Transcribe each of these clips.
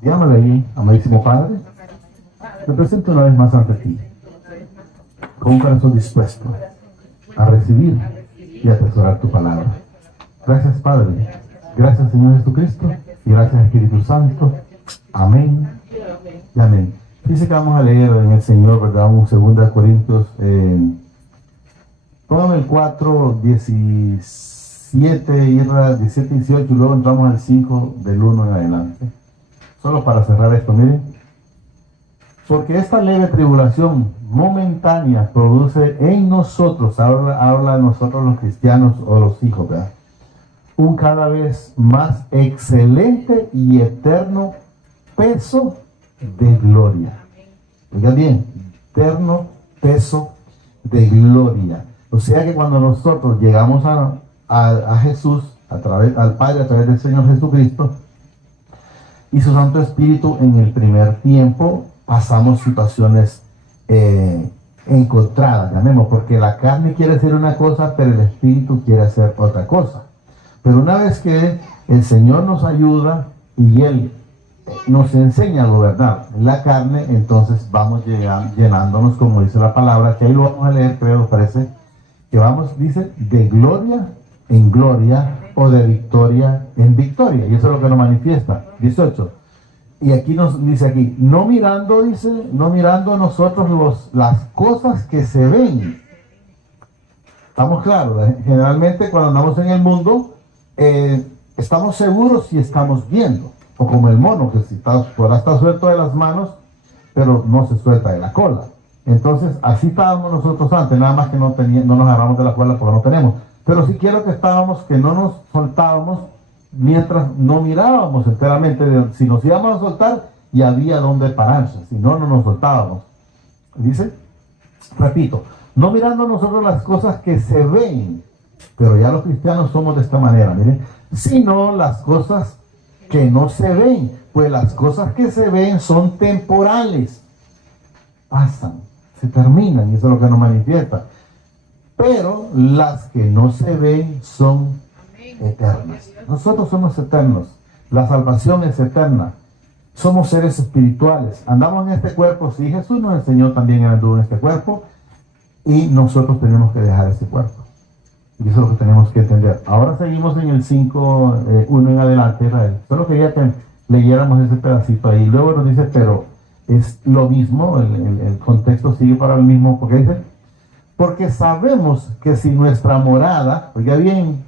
Dígamelo ahí, amadísimo Padre. Me presento una vez más ante ti, con un corazón dispuesto a recibir y atesorar tu palabra. Gracias, Padre. Gracias, Señor Jesucristo. Y gracias, Espíritu Santo. Amén y amén. Dice que vamos a leer en el Señor, ¿verdad? Un 2 Corintios. Póngame el 4, 17, 17, 18, y luego entramos al 5 del 1 en adelante. Solo para cerrar esto, miren. Porque esta leve tribulación momentánea produce en nosotros, habla de nosotros los cristianos o los hijos, ¿verdad? Un cada vez más excelente y eterno peso de gloria. Oiga bien, eterno peso de gloria. O sea que cuando nosotros llegamos a Jesús, al Padre a través del Señor Jesucristo y su Santo Espíritu, en el primer tiempo pasamos situaciones encontradas, llamemos, porque la carne quiere hacer una cosa, pero el Espíritu quiere hacer otra cosa. Pero una vez que el Señor nos ayuda y Él nos enseña a gobernar la carne, entonces vamos llenándonos, como dice la palabra, que ahí lo vamos a leer, creo, parece, que vamos, dice, de gloria en gloria o de victoria en victoria. Y eso es lo que nos manifiesta. 18. Y aquí nos dice aquí, no mirando, dice, no mirando nosotros las cosas que se ven. Estamos claros, generalmente cuando andamos en el mundo, estamos seguros si estamos viendo. O como el mono, que si podrá estar suelto de las manos, pero no se suelta de la cola. Entonces, así estábamos nosotros antes, nada más que no nos agarramos de la cola porque no tenemos. Pero sí quiero que estábamos, que no nos soltábamos mientras no mirábamos enteramente. Si nos íbamos a soltar, y había donde pararse, si no, no nos soltábamos. Dice, repito, no mirando nosotros las cosas que se ven, pero ya los cristianos somos de esta manera, miren, sino las cosas que no se ven, pues las cosas que se ven son temporales, pasan, se terminan, y eso es lo que nos manifiesta, pero las que no se ven son eternas. Nosotros somos eternos, la salvación es eterna, somos seres espirituales, andamos en este cuerpo, sí, Jesús nos enseñó también a andar en este cuerpo, y nosotros tenemos que dejar ese cuerpo. Y eso es lo que tenemos que entender. Ahora seguimos en el 5, 1 en adelante, Israel. Solo quería que leyéramos ese pedacito ahí. Luego nos dice, pero es lo mismo, el contexto sigue para el mismo, porque dice, porque sabemos que si nuestra morada, oiga bien,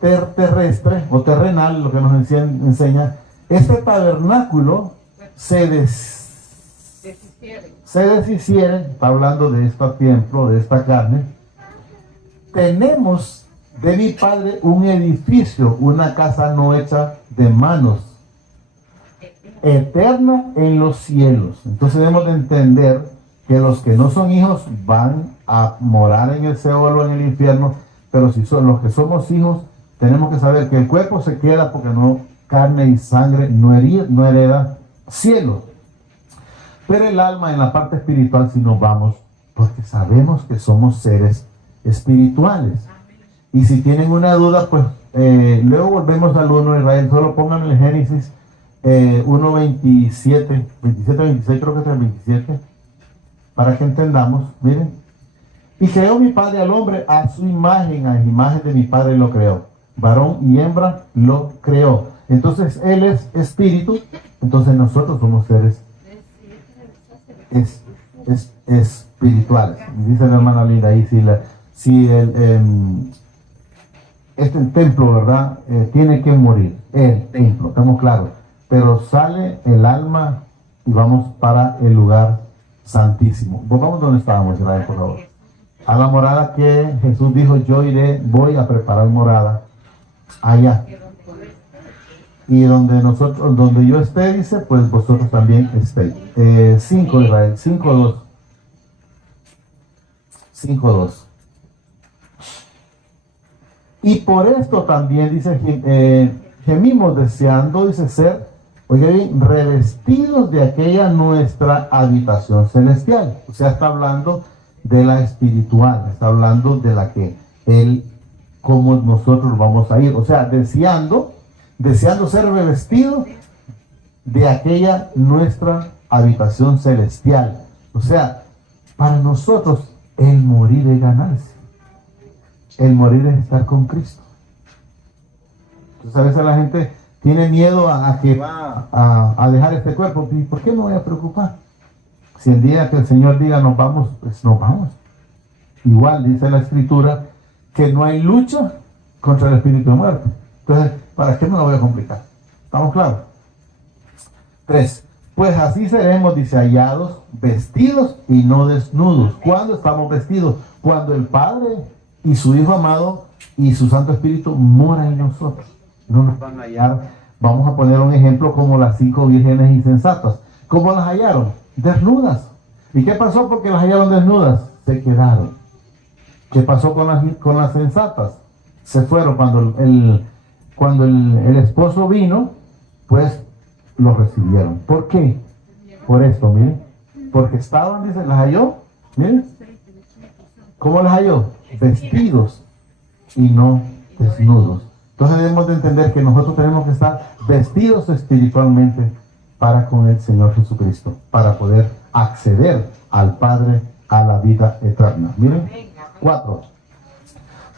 terrestre o terrenal, lo que nos enseña, este tabernáculo se deshiciere, está hablando de este templo, de esta carne. Tenemos de mi Padre un edificio, una casa no hecha de manos, eterna en los cielos. Entonces debemos de entender que los que no son hijos van a morar en el Seol o en el infierno, pero si son los que somos hijos, tenemos que saber que el cuerpo se queda porque no, carne y sangre no hereda cielo. Pero el alma en la parte espiritual sí nos vamos, porque sabemos que somos seres espirituales. Y si tienen una duda, pues luego volvemos al 1 de Israel. Solo pongan el Génesis 1, 27, 26, creo que es el 27, para que entendamos. Miren, y creó mi Padre al hombre a su imagen, a la imagen de mi Padre lo creó, varón y hembra lo creó. Entonces él es espíritu, entonces nosotros somos seres espirituales. Dice la hermana Linda ahí, si el templo, ¿verdad? Tiene que morir, el templo, estamos claros, pero sale el alma y vamos para el lugar santísimo. Volvamos donde estábamos, Israel, por favor. A la morada que Jesús dijo, yo voy a preparar morada allá. Y donde yo esté, dice, pues vosotros también estéis. 5, Israel, 5:2. 5:2. Y por esto también, dice, gemimos deseando, dice, ser, oiga bien, revestidos de aquella nuestra habitación celestial. O sea, está hablando de la espiritual, está hablando de la que Él, como nosotros vamos a ir. O sea, deseando ser revestidos de aquella nuestra habitación celestial. O sea, para nosotros el morir es ganarse. El morir es estar con Cristo. Entonces a veces la gente tiene miedo a que va a dejar este cuerpo. ¿Y por qué me voy a preocupar? Si el día que el Señor diga nos vamos, pues nos vamos. Igual dice la Escritura que no hay lucha contra el espíritu de muerte. Entonces, ¿para qué me lo voy a complicar? ¿Estamos claros? 3. Pues así seremos, dice, hallados, vestidos y no desnudos. ¿Cuándo estamos vestidos? Cuando el Padre y su Hijo amado y su Santo Espíritu moran en nosotros. No nos van a hallar. Vamos a poner un ejemplo como las 5 vírgenes insensatas. ¿Cómo las hallaron? Desnudas. ¿Y qué pasó porque las hallaron desnudas? Se quedaron. ¿Qué pasó con las sensatas? Se fueron cuando el esposo vino, pues los recibieron. ¿Por qué? Por esto, miren. Porque estaban, dice, las halló, miren. ¿Cómo las halló? Vestidos y no desnudos. Entonces debemos de entender que nosotros tenemos que estar vestidos espiritualmente para con el Señor Jesucristo, para poder acceder al Padre, a la vida eterna. Miren, 4.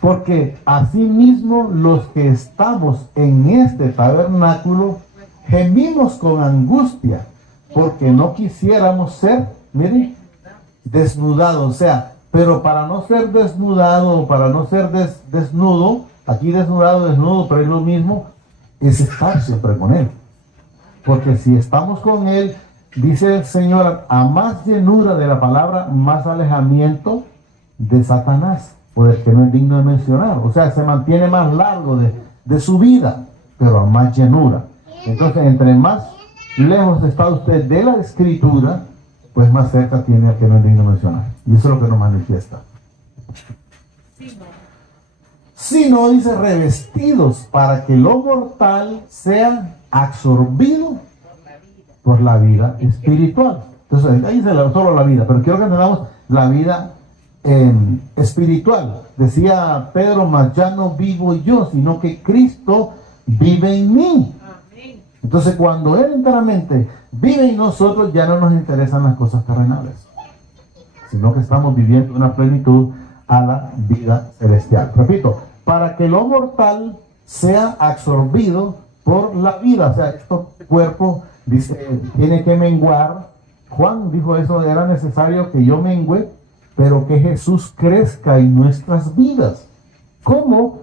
Porque asimismo los que estamos en este tabernáculo gemimos con angustia, porque no quisiéramos ser, miren, desnudados. O sea, pero para no ser desnudado, para no ser desnudo, aquí desnudo, pero es lo mismo, es estar siempre con Él. Porque si estamos con Él, dice el Señor, a más llenura de la palabra, más alejamiento de Satanás, por el que no es digno de mencionar. O sea, se mantiene más largo de su vida, pero a más llenura. Entonces, entre más lejos está usted de la Escritura, pues más cerca tiene al que no es digno de mencionar. Y eso es lo que nos manifiesta. Si no, dice, revestidos para que lo mortal sea absorbido por la vida espiritual. Entonces, ahí dice solo la vida, pero quiero que entendamos la vida espiritual. Decía Pedro, mas ya no vivo yo, sino que Cristo vive en mí. Entonces, cuando Él enteramente vive en nosotros, ya no nos interesan las cosas terrenales, sino que estamos viviendo una plenitud a la vida celestial. Repito, para que lo mortal sea absorbido por la vida. O sea, este cuerpo dice, tiene que menguar. Juan dijo eso, era necesario que yo mengüe, pero que Jesús crezca en nuestras vidas. ¿Cómo?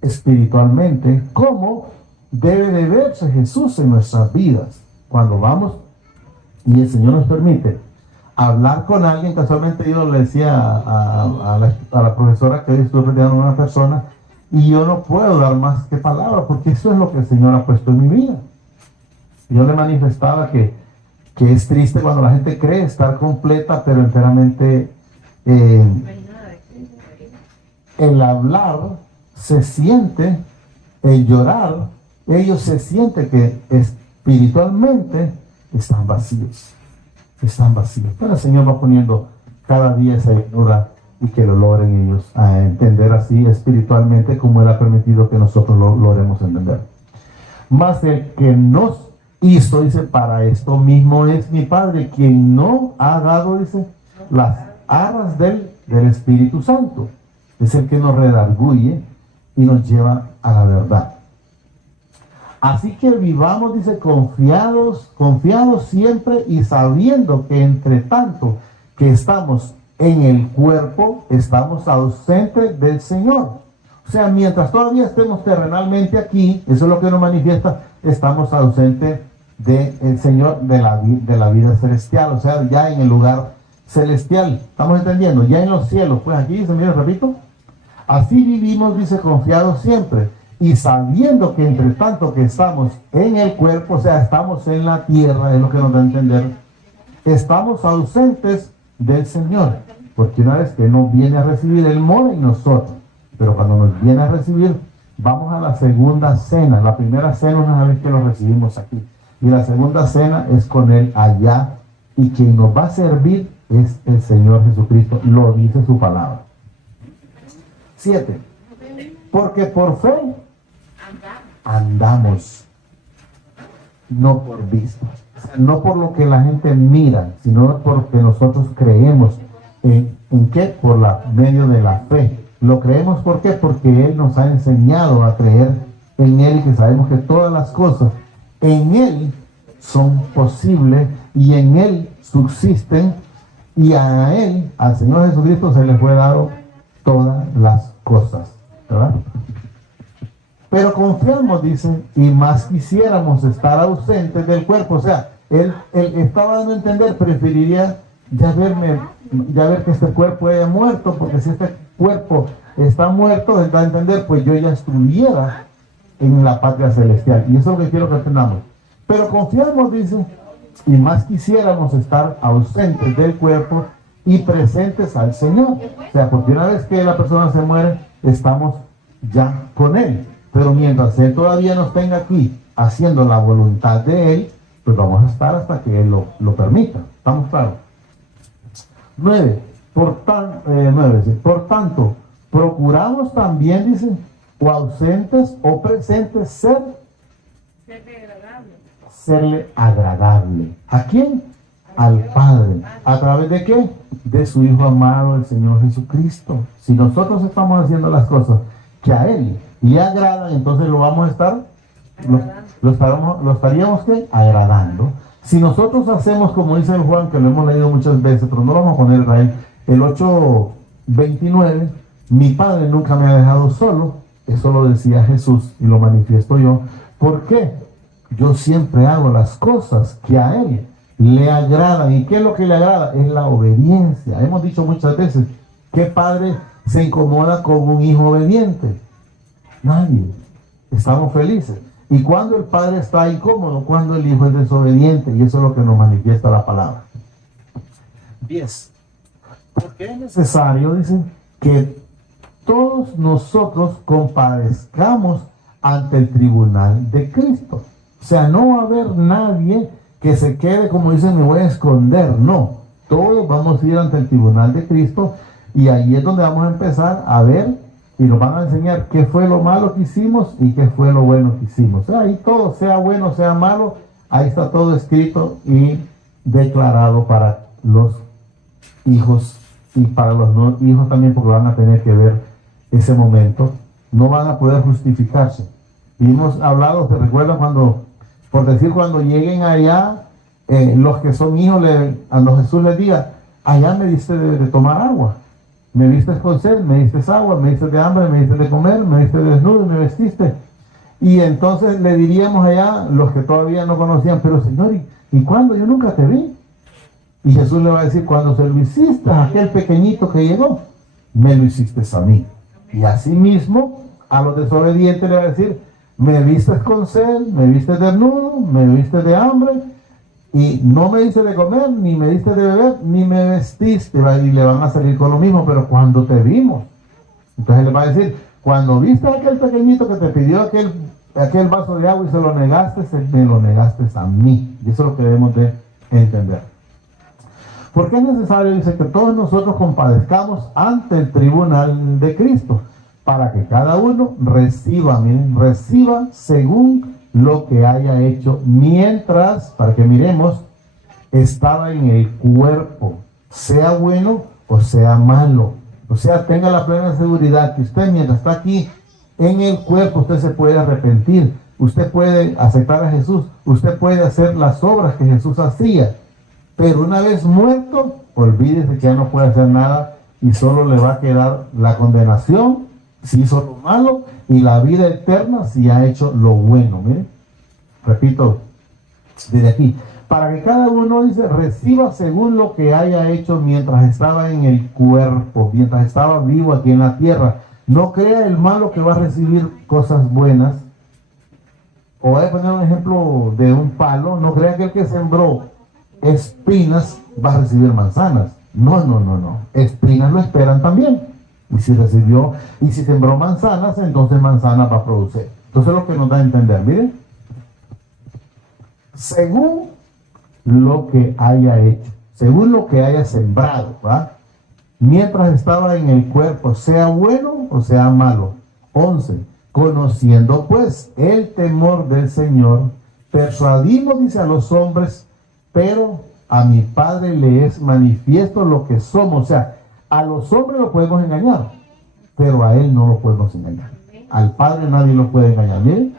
Espiritualmente. ¿Cómo debe de verse Jesús en nuestras vidas? Cuando vamos y el Señor nos permite hablar con alguien. Casualmente yo le decía a la profesora que hoy estoy aprendiendo a una persona, y yo no puedo dar más que palabras, porque eso es lo que el Señor ha puesto en mi vida. Yo le manifestaba que es triste cuando la gente cree estar completa, pero enteramente el hablar se siente, el llorar, ellos se sienten que espiritualmente están vacíos. Están vacíos. Pero el Señor va poniendo cada día esa llenura y que lo logren ellos a entender así espiritualmente como Él ha permitido que nosotros lo logremos entender. Más el que nos hizo, dice, para esto mismo es mi Padre, quien no ha dado, dice, las arras del Espíritu Santo. Es el que nos redarguye y nos lleva a la verdad. Así que vivamos, dice, confiados siempre y sabiendo que entre tanto que estamos en el cuerpo, estamos ausentes del Señor. O sea, mientras todavía estemos terrenalmente aquí, eso es lo que nos manifiesta, estamos ausentes del Señor, de la vida celestial. O sea, ya en el lugar celestial. ¿Estamos entendiendo? Ya en los cielos. Pues aquí dice, mira, repito. Así vivimos, dice, confiados siempre. Y sabiendo que entre tanto que estamos en el cuerpo, o sea, estamos en la tierra, es lo que nos da a entender, estamos ausentes del Señor. Porque una vez que nos viene a recibir, Él mora en nosotros. Pero cuando nos viene a recibir, vamos a la segunda cena. La primera cena es una vez que lo recibimos aquí. Y la segunda cena es con Él allá. Y quien nos va a servir es el Señor Jesucristo. Lo dice su palabra. 7. Porque por fe andamos. no por vista. O sea, no por lo que la gente mira, sino porque nosotros creemos. ¿En qué? Por la medio de la fe. Lo creemos, ¿por qué? Porque Él nos ha enseñado a creer en Él y que sabemos que todas las cosas en Él son posibles y en Él subsisten, y a Él, al Señor Jesucristo, se le fue dado todas las cosas, ¿verdad? Pero confiamos, dice, y más quisiéramos estar ausentes del cuerpo. O sea, él estaba dando a entender, preferiría ya ver que este cuerpo haya muerto, porque si este cuerpo está muerto, él da a entender, pues yo ya estuviera en la patria celestial. Y eso es lo que quiero que entendamos. Pero confiamos, dice, y más quisiéramos estar ausentes del cuerpo y presentes al Señor. O sea, porque una vez que la persona se muere, estamos ya con Él. Pero mientras Él todavía nos tenga aquí haciendo la voluntad de Él, pues vamos a estar hasta que Él lo permita. ¿Estamos claros? 9. Por tanto, procuramos también, dice, o ausentes o presentes, serle agradable. ¿A quién? Al Padre. ¿A través de qué? De su Hijo amado, el Señor Jesucristo. Si nosotros estamos haciendo las cosas que a Él le agradan, entonces lo vamos a estar, lo estaríamos ¿qué? Agradando. Si nosotros hacemos como dice el Juan, que lo hemos leído muchas veces, pero no lo vamos a poner Israel, el 8:29, mi Padre nunca me ha dejado solo. Eso lo decía Jesús y lo manifiesto yo. ¿Por qué? Yo siempre hago las cosas que a Él le agradan. ¿Y qué es lo que le agrada? Es la obediencia. Hemos dicho muchas veces, ¿qué padre se incomoda con un hijo obediente? Nadie. Estamos felices. ¿Y cuando el padre está incómodo? Cuando el hijo es desobediente. Y eso es lo que nos manifiesta la palabra. 10. Porque es necesario, dicen, que todos nosotros comparezcamos ante el tribunal de Cristo. O sea, no va a haber nadie que se quede, como dicen, me voy a esconder. No, todos vamos a ir ante el tribunal de Cristo, y ahí es donde vamos a empezar a ver y nos van a enseñar qué fue lo malo que hicimos y qué fue lo bueno que hicimos. O sea, ahí todo, sea bueno, sea malo, ahí está todo escrito y declarado para los hijos y para los no hijos también, porque van a tener que ver ese momento. No van a poder justificarse. Y hemos hablado, ¿te recuerdas cuando, por decir, cuando lleguen allá, los que son hijos, cuando Jesús les diga, allá me diste de tomar agua, me viste con sed, me diste agua, me diste de hambre, me diste de comer, me diste desnudo y me vestiste? Y entonces le diríamos allá, los que todavía no conocían, pero Señor, ¿y cuándo? Yo nunca te vi. Y Jesús le va a decir, cuando se lo hiciste a aquel pequeñito que llegó, me lo hiciste a mí. Y así mismo, a los desobedientes le va a decir, me viste con sed, me viste desnudo, me viste de hambre, y no me diste de comer, ni me diste de beber, ni me vestiste. Y le van a salir con lo mismo, pero cuando te vimos. Entonces le va a decir, cuando viste a aquel pequeñito que te pidió aquel vaso de agua y se lo negaste, me lo negaste a mí. Y eso es lo que debemos de entender. Porque es necesario, dice, que todos nosotros compadezcamos ante el tribunal de Cristo, para que cada uno reciba según lo que haya hecho mientras, para que miremos, estaba en el cuerpo, sea bueno o sea malo. O sea, tenga la plena seguridad que usted, mientras está aquí en el cuerpo, usted se puede arrepentir, usted puede aceptar a Jesús, usted puede hacer las obras que Jesús hacía. Pero una vez muerto, olvídese que ya no puede hacer nada y solo le va a quedar la condenación si hizo lo malo y la vida eterna si ha hecho lo bueno. Miren, repito desde aquí, para que cada uno, dice, reciba según lo que haya hecho mientras estaba en el cuerpo, mientras estaba vivo aquí en la tierra. No crea el malo que va a recibir cosas buenas. O voy a poner un ejemplo de un palo. No crea que el que sembró espinas va a recibir manzanas. No. Espinas lo esperan también. Y si sembró manzanas, entonces manzanas va a producir. Entonces lo que nos da a entender, miren, según lo que haya hecho, según lo que haya sembrado, ¿va? Mientras estaba en el cuerpo, sea bueno o sea malo. 11. Conociendo pues el temor del Señor, Persuadimos, dice, a los hombres, pero a mi Padre le es manifiesto lo que somos. O sea, a los hombres lo podemos engañar, pero a Él no lo podemos engañar. Al Padre nadie lo puede engañar. Miren,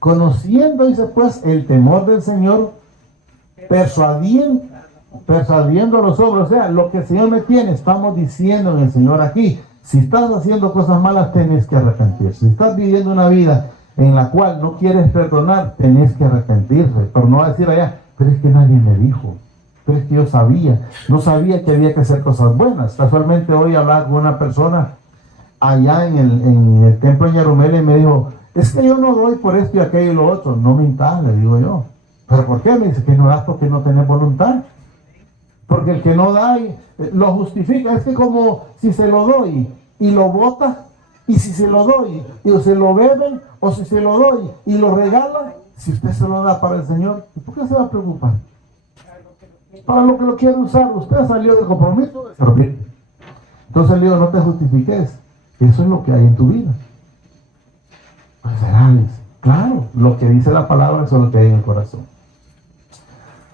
conociendo, dice pues, el temor del Señor, persuadiendo a los hombres. O sea, lo que el Señor me tiene, estamos diciendo en el Señor aquí. Si estás haciendo cosas malas, tenés que arrepentirte. Si estás viviendo una vida en la cual no quieres perdonar, tenés que arrepentirte. Pero no decir allá, pero es que nadie me dijo, pero es que yo sabía, no sabía que había que hacer cosas buenas. Casualmente hoy hablaba con una persona allá en el templo de Yarumela y me dijo, es que yo no doy por esto y aquello y lo otro. No mintas, le digo yo. ¿Pero por qué? Me dice que no das porque no tenés voluntad. Porque el que no da lo justifica. Es que como si se lo doy y lo bota, y si se lo doy y se lo beben, o si se lo doy y lo regala, si usted se lo da para el Señor, ¿por qué se va a preocupar? Para lo que lo quiere usar. Usted salió del compromiso de servir. Entonces le digo, no te justifiques. Eso es lo que hay en tu vida. Pues claro, lo que dice la palabra, eso es lo que hay en el corazón.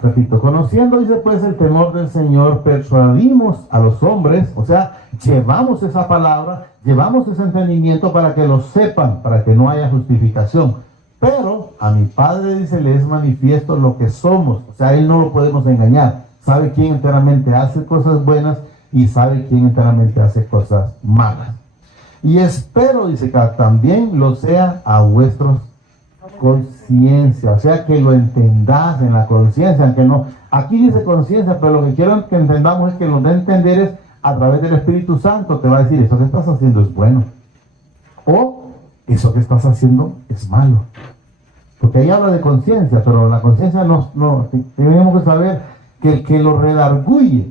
Repito, conociendo, dice pues, el temor del Señor, persuadimos a los hombres, o sea, llevamos esa palabra, llevamos ese entendimiento para que lo sepan, para que no haya justificación. Pero a mi Padre, dice, le es manifiesto lo que somos. O sea, Él no lo podemos engañar. Sabe quién enteramente hace cosas buenas y sabe quién enteramente hace cosas malas. Y espero, dice que también lo sea a vuestros conciencia, o sea, que lo entendás en la conciencia, aunque no, aquí dice conciencia, pero lo que quiero que entendamos es que lo de entender es a través del Espíritu Santo. Te va a decir, eso que estás haciendo es bueno, o eso que estás haciendo es malo, porque ahí habla de conciencia, pero la conciencia no, tenemos que saber que el que lo redarguye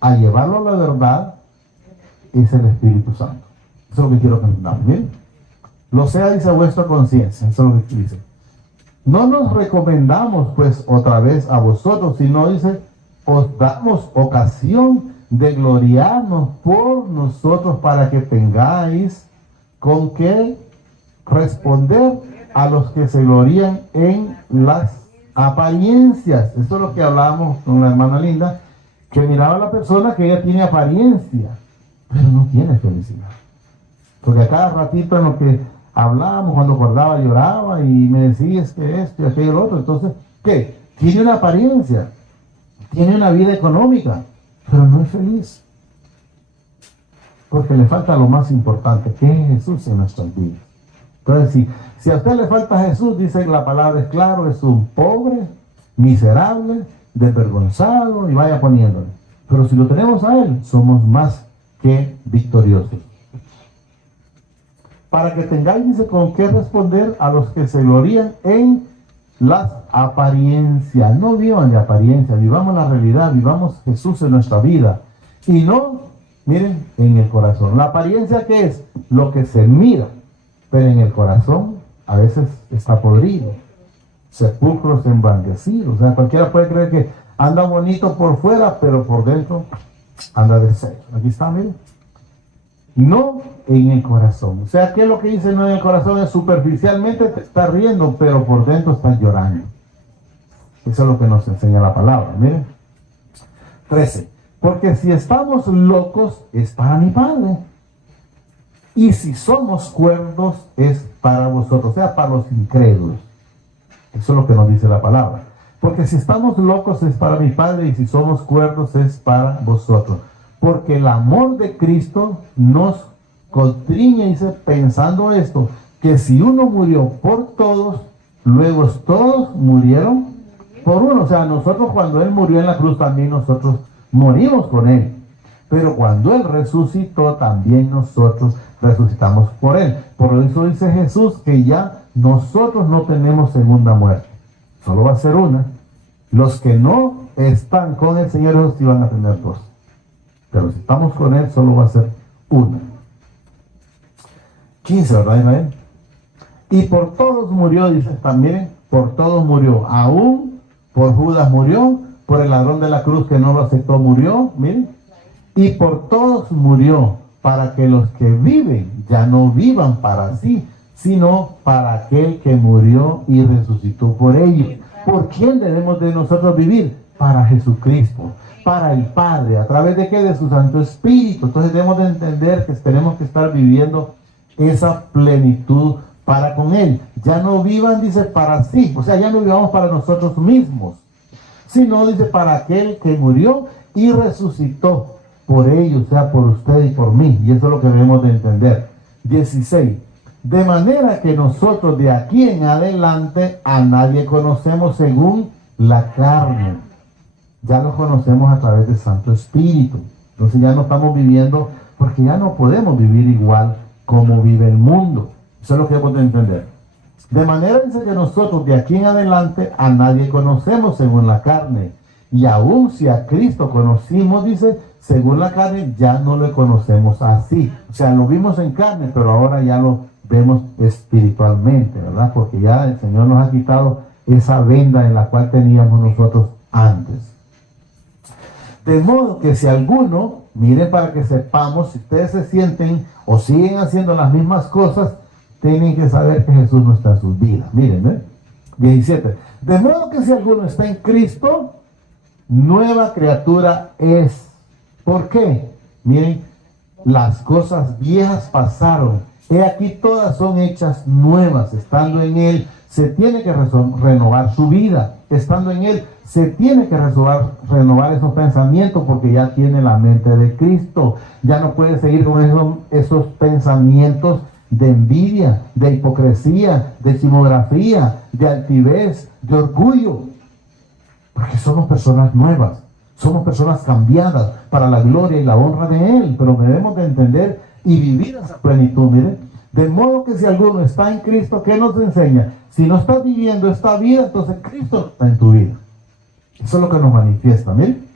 a llevarlo a la verdad es el Espíritu Santo. Eso es lo que quiero que entendamos. Bien, lo sea, dice, a vuestra conciencia. Eso es lo que dice. No nos recomendamos pues otra vez a vosotros, sino dice, os damos ocasión de gloriarnos por nosotros para que tengáis con qué responder a los que se glorían en las apariencias. Esto es lo que hablábamos con la hermana Linda, que miraba a la persona que ella tiene apariencia, pero no tiene felicidad. Porque a cada ratito en lo que hablábamos, cuando acordaba lloraba y me decía es que esto y aquello y lo otro. Entonces, ¿qué? Tiene una apariencia, tiene una vida económica, pero no es feliz. Porque le falta lo más importante, que es Jesús en nuestras vidas. Entonces, si a usted le falta Jesús, dice la palabra es claro, es un pobre, miserable, desvergonzado, y vaya poniéndole. Pero si lo tenemos a Él, somos más que victoriosos. Para que tengáis, dice, con qué responder a los que se glorían en las apariencias. No vivan de apariencia, vivamos la realidad, vivamos Jesús en nuestra vida. Y no, miren, en el corazón. La apariencia, ¿qué es? Lo que se mira, pero en el corazón a veces está podrido. Sepulcros emblanquecidos. O sea, cualquiera puede creer que anda bonito por fuera, pero por dentro anda de serio. Aquí está, miren. No en el corazón. O sea, ¿qué es lo que dice no en el corazón? Es superficialmente te está riendo, pero por dentro estás llorando. Eso es lo que nos enseña la palabra. Miren. 13. Porque si estamos locos, es para mi Padre. Y si somos cuerdos, es para vosotros. O sea, para los incrédulos. Eso es lo que nos dice la palabra. Porque si estamos locos, es para mi Padre. Y si somos cuerdos, es para vosotros. Porque el amor de Cristo nos constriñe, dice, pensando esto, que si uno murió por todos, luego todos murieron por uno. O sea, nosotros cuando Él murió en la cruz, también nosotros morimos con Él. Pero cuando Él resucitó, también nosotros resucitamos por Él. Por eso dice Jesús que ya nosotros no tenemos segunda muerte. Solo va a ser una. Los que no están con el Señor Jesús van a tener dos. Pero si estamos con Él, solo va a ser una. 15, ¿verdad, Israel? Y por todos murió, dice también, por todos murió. Aún por Judas murió, por el ladrón de la cruz que no lo aceptó murió, miren. Y por todos murió, para que los que viven ya no vivan para sí, sino para aquel que murió y resucitó por ellos. ¿Por quién debemos de nosotros vivir? Para Jesucristo, para el Padre, ¿a través de qué? De su Santo Espíritu. Entonces debemos de entender que tenemos que estar viviendo esa plenitud para con Él. Ya no vivan, dice, para sí, o sea, ya no vivamos para nosotros mismos, sino, dice, para aquel que murió y resucitó por ellos, o sea, por usted y por mí. Y eso es lo que debemos de entender. 16. De manera que nosotros de aquí en adelante a nadie conocemos según la carne. Ya lo conocemos a través del Santo Espíritu. Entonces ya no estamos viviendo, porque ya no podemos vivir igual como vive el mundo. Eso es lo que debemos de entender. De manera, dice, que nosotros de aquí en adelante a nadie conocemos según la carne. Y aún si a Cristo conocimos, dice, según la carne, ya no le conocemos así. O sea, lo vimos en carne, pero ahora ya lo vemos espiritualmente, ¿verdad? Porque ya el Señor nos ha quitado esa venda en la cual teníamos nosotros antes. De modo que si alguno, miren para que sepamos, si ustedes se sienten o siguen haciendo las mismas cosas, tienen que saber que Jesús no está en sus vidas. Miren, 17. De modo que si alguno está en Cristo, nueva criatura es. ¿Por qué? Miren, las cosas viejas pasaron. He aquí todas son hechas nuevas. Estando en Él, se tiene que renovar su vida. Estando en Él, se tiene que renovar esos pensamientos, porque ya tiene la mente de Cristo. Ya no puede seguir con esos pensamientos de envidia, de hipocresía, de chismografía, de altivez, de orgullo. Porque somos personas nuevas. Somos personas cambiadas para la gloria y la honra de Él. Pero debemos de entender y vivir esa plenitud. Miren, de modo que si alguno está en Cristo, ¿qué nos enseña? Si no estás viviendo esta vida, entonces Cristo está en tu vida. Eso es lo que nos manifiesta. Miren,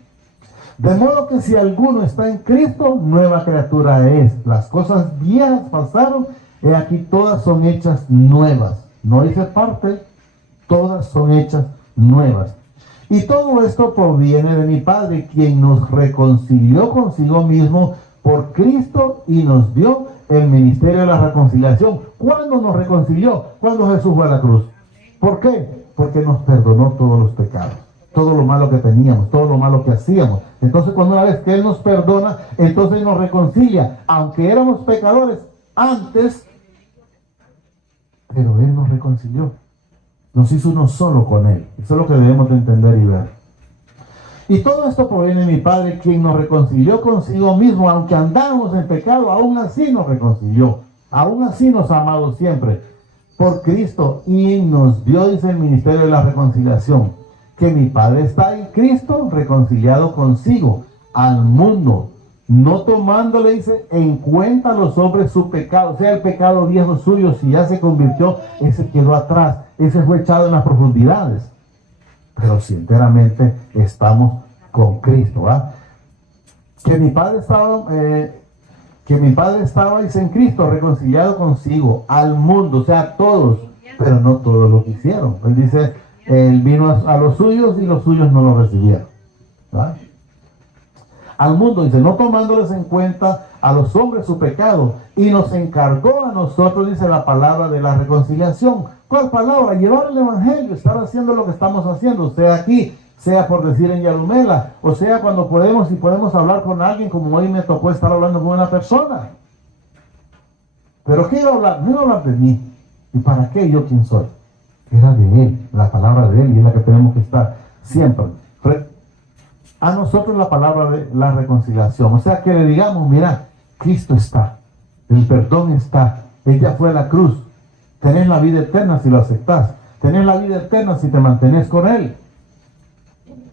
de modo que si alguno está en Cristo, nueva criatura es. Las cosas viejas pasaron, y aquí todas son hechas nuevas. No dice parte, todas son hechas nuevas. Y todo esto proviene de mi Padre, quien nos reconcilió consigo mismo por Cristo y nos dio el ministerio de la reconciliación. ¿Cuándo nos reconcilió? Cuando Jesús fue a la cruz. ¿Por qué? Porque nos perdonó todos los pecados, todo lo malo que teníamos, todo lo malo que hacíamos. Entonces, cuando una vez que Él nos perdona, entonces nos reconcilia. Aunque éramos pecadores antes, pero Él nos reconcilió. Nos hizo uno solo con Él. Eso es lo que debemos de entender y ver. Y todo esto proviene de mi Padre, quien nos reconcilió consigo mismo. Aunque andábamos en pecado, aún así nos reconcilió. Aún así nos ha amado siempre por Cristo. Y nos dio, dice, el ministerio de la reconciliación. Que mi Padre está en Cristo reconciliado consigo al mundo, no tomándole, dice, en cuenta a los hombres su pecado. O sea, el pecado viejo suyo, si ya se convirtió, ese quedó atrás, ese fue echado en las profundidades. Pero si enteramente estamos con Cristo, ¿verdad? Que mi Padre estaba, dice, en Cristo reconciliado consigo al mundo, o sea, todos, pero no todos lo quisieron. Él dice, Él vino a los suyos y los suyos no lo recibieron, ¿verdad? Al mundo, dice, no tomándoles en cuenta a los hombres su pecado, y nos encargó a nosotros, dice, la palabra de la reconciliación. ¿Cuál palabra? Llevar el evangelio, estar haciendo lo que estamos haciendo, sea aquí, sea por decir en Yalumela, o sea cuando podemos hablar con alguien, como hoy me tocó estar hablando con una persona. ¿Pero qué iba a hablar? No iba a hablar de mí. ¿Y para qué? ¿Yo quién soy? Era de Él, la palabra de Él, y es la que tenemos que estar siempre. A nosotros la palabra de la reconciliación, o sea, que le digamos, mira, Cristo está, el perdón está, Él ya fue a la cruz, tenés la vida eterna si lo aceptás, tenés la vida eterna si te mantenés con Él.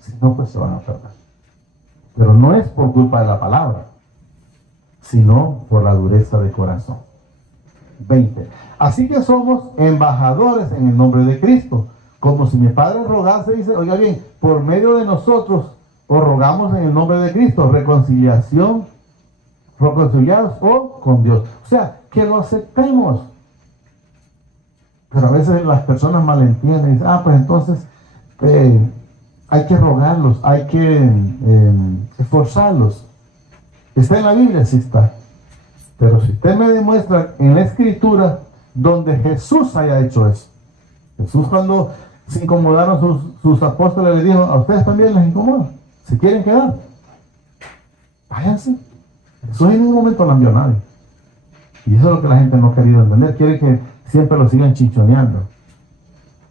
Si no, pues se van a perder. Pero no es por culpa de la palabra, sino por la dureza de corazón. 20. Así que somos embajadores en el nombre de Cristo, como si mi Padre rogase, dice, oiga bien, por medio de nosotros os rogamos en el nombre de Cristo, reconciliados o con Dios. O sea, que lo aceptemos. Pero a veces las personas malentienden y dicen, pues entonces hay que rogarlos, hay que esforzarlos. ¿Está en la Biblia? Sí está. Pero si usted me demuestra en la Escritura donde Jesús haya hecho eso. Jesús, cuando se incomodaron sus apóstoles, le dijo: a ustedes también les incomoda. ¿Se quieren quedar? Váyanse. Jesús en ningún momento la envió a nadie. Y eso es lo que la gente no ha querido entender. Quiere que siempre lo sigan chichoneando.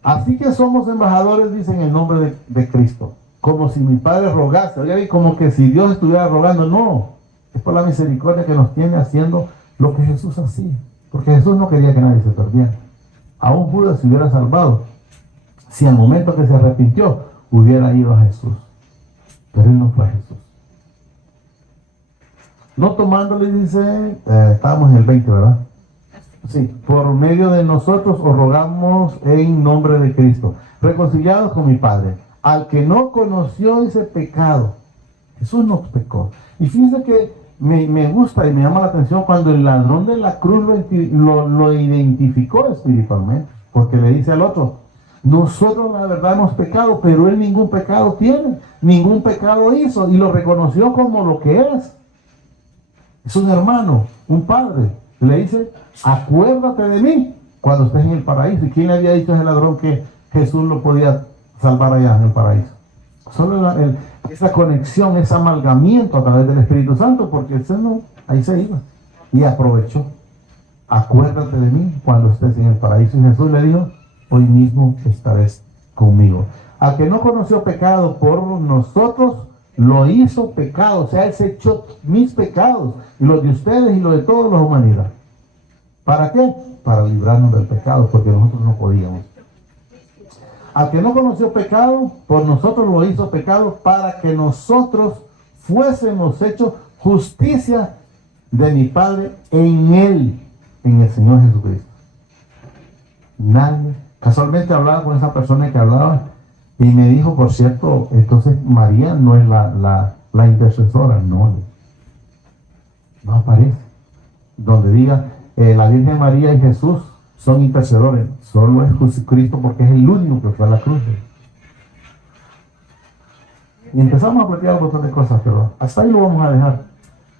Así que somos embajadores, dice, en el nombre de Cristo. Como si mi Padre rogase. Oiga, como que si Dios estuviera rogando. No. Es por la misericordia que nos tiene haciendo lo que Jesús hacía. Porque Jesús no quería que nadie se perdiera. Aún Judas se hubiera salvado si al momento que se arrepintió hubiera ido a Jesús. Pero él no fue a Jesús. No tomándole, dice, estábamos en el 20, ¿verdad? Sí, por medio de nosotros os rogamos en nombre de Cristo, reconciliados con mi Padre. Al que no conoció ese pecado, Jesús no pecó. Y fíjense que me gusta y me llama la atención cuando el ladrón de la cruz lo identificó espiritualmente, porque le dice al otro: nosotros la verdad hemos pecado, pero él ningún pecado tiene, ningún pecado hizo, y lo reconoció como lo que es. Es un hermano, un padre. Le dice: acuérdate de mí cuando estés en el paraíso. ¿Y quién le había dicho a ese ladrón que Jesús lo podía salvar allá en el paraíso? Solo esa conexión, ese amalgamiento a través del Espíritu Santo, porque ese no, ahí se iba. Y aprovechó: acuérdate de mí cuando estés en el paraíso. Y Jesús le dijo: hoy mismo estarás conmigo. Al que no conoció pecado, por nosotros lo hizo pecado. O sea, él se echó mis pecados y los de ustedes y los de toda la humanidad. ¿Para qué? Para librarnos del pecado, porque nosotros no podíamos. Al que no conoció pecado, por nosotros lo hizo pecado, para que nosotros fuésemos hechos justicia de mi Padre en él, en el Señor Jesucristo. Nadie. Casualmente hablaba con esa persona que hablaba y me dijo, por cierto, entonces María no es la intercesora. No aparece donde diga la Virgen María y Jesús son intercedores. Solo es Jesucristo, porque es el único que fue a la cruz. Y empezamos a platicar un montón de cosas, pero hasta ahí lo vamos a dejar,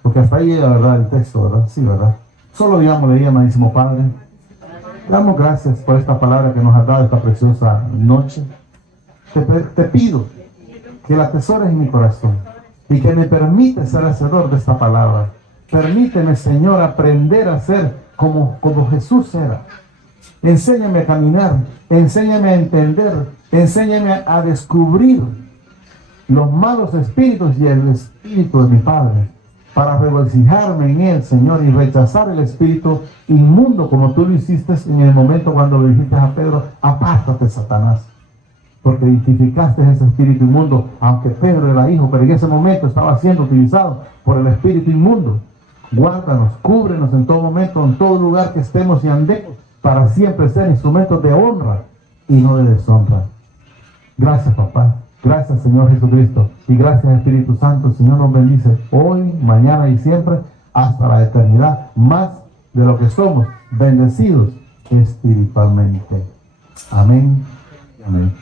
porque hasta ahí llega, ¿verdad?, el texto, ¿verdad? Sí, ¿verdad? Solo digámosle: amadísimo Padre, damos gracias por esta palabra que nos has dado esta preciosa noche. Te pido que la atesores en mi corazón y que me permite ser hacedor de esta palabra. Permíteme, Señor, aprender a ser como Jesús era. Enséñame a caminar, enséñame a entender, enséñame a descubrir los malos espíritus y el espíritu de mi Padre, para regocijarme en él, Señor, y rechazar el espíritu inmundo, como tú lo hiciste en el momento cuando le dijiste a Pedro: apártate, Satanás, porque identificaste ese espíritu inmundo, aunque Pedro era hijo, pero en ese momento estaba siendo utilizado por el espíritu inmundo. Guárdanos, cúbrenos en todo momento, en todo lugar que estemos y andemos, para siempre ser instrumentos de honra y no de deshonra. Gracias, papá. Gracias, Señor Jesucristo. Y gracias, Espíritu Santo. El Señor nos bendice hoy, mañana y siempre, hasta la eternidad, más de lo que somos bendecidos espiritualmente. Amén. Amén.